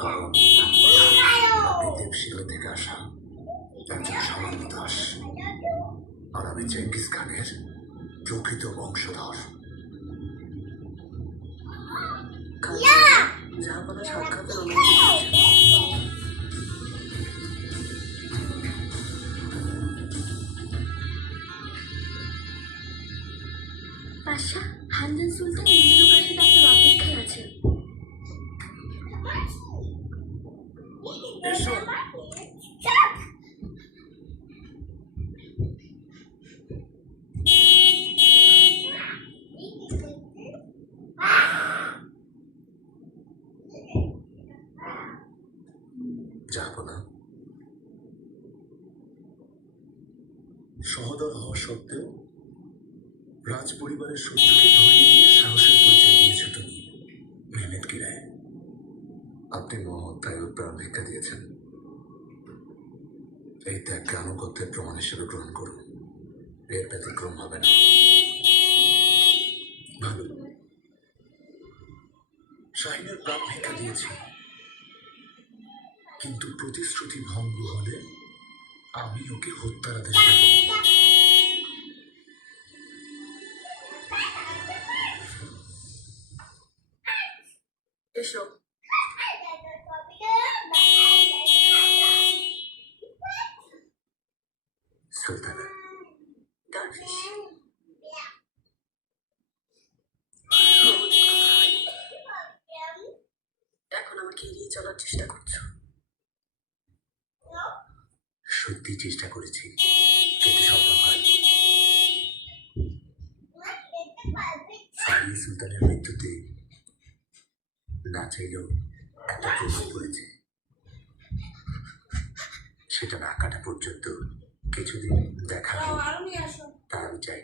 কারণ আপনি দেবশিলা থেকে আসা একজন সামান্য দাস, আর আমি চেঙ্গিস খানের প্রকৃত বংশধর। জাহাপনা সাক্ষাতের অনুমতি দিয়েছেন। বাদশা, হামদান সুলতান নিজের কাছে তাদের অপেক্ষায় আছেন। এসো। যাবো না। সহদর হওয়া সত্ত্বেও রাজ পরিবারের শত্রুকে ধরিয়ে দিয়ে সাহসের পরিচয় দিয়েছো তুমি, মেহমেদ কিরায়। আপনি মহত্যায় প্রাণ ভিক্ষা দিয়েছেন। এই ত্যাগকে আনুগত্যের প্রমাণ হিসেবে গ্রহণ করুন, এর ব্যতিক্রম হবে না। ভালো, শাহিনের প্রাণ ভিক্ষা দিয়েছি, কিন্তু প্রতিশ্রুতি ভঙ্গ হলে আমি ওকে হত্যার আদেশ দেব। এসো। সুলতানা, দারভিশ, এখন আমাকে এড়িয়ে চলার চেষ্টা করছো। সত্যি চেষ্টা করেছি, কিন্তু সফল হয়নি। ফারিয়া সুলতানের মৃত্যুতে না চাইলেও একটা প্রভাব পড়েছে। সেটা না কাটা পর্যন্ত কিছুদিন দেখা হোক, তা আমি চাই।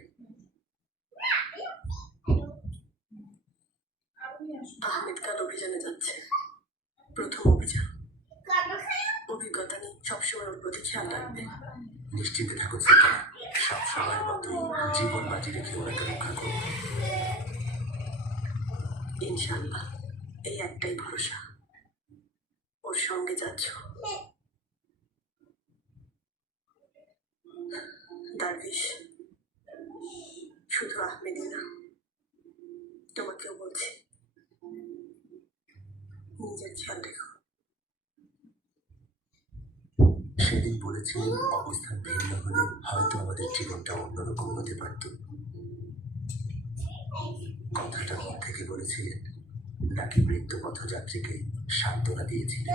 আহমেদ খান অভিযানে যাচ্ছে, প্রথম অভিযান। অভিজ্ঞতা নেই, সবসময় ওর প্রতি খেয়াল রাখবে। নিশ্চিত থাকুন সুলতানা, সব সময়ের মতোই জীবন বাজি রেখে ওনাকে রক্ষা করব। ইনশাআল্লাহ, এই একটাই ভরসা, ওর সঙ্গে যাচ্ছ। দারভিশ, শুধু আহমেদই না, তোমাকেও বলছি, নিজের খেয়াল রেখো। সেদিন বলেছিলেন অবস্থান ভিন্ন হলে হয়তো আমাদের জীবনটা অন্যরকম হতে পারত। কথাটা মন থেকে বলেছিলেন নাকি মৃত্যু পথযাত্রীকে সান্ত্বনা দিয়েছিলেন?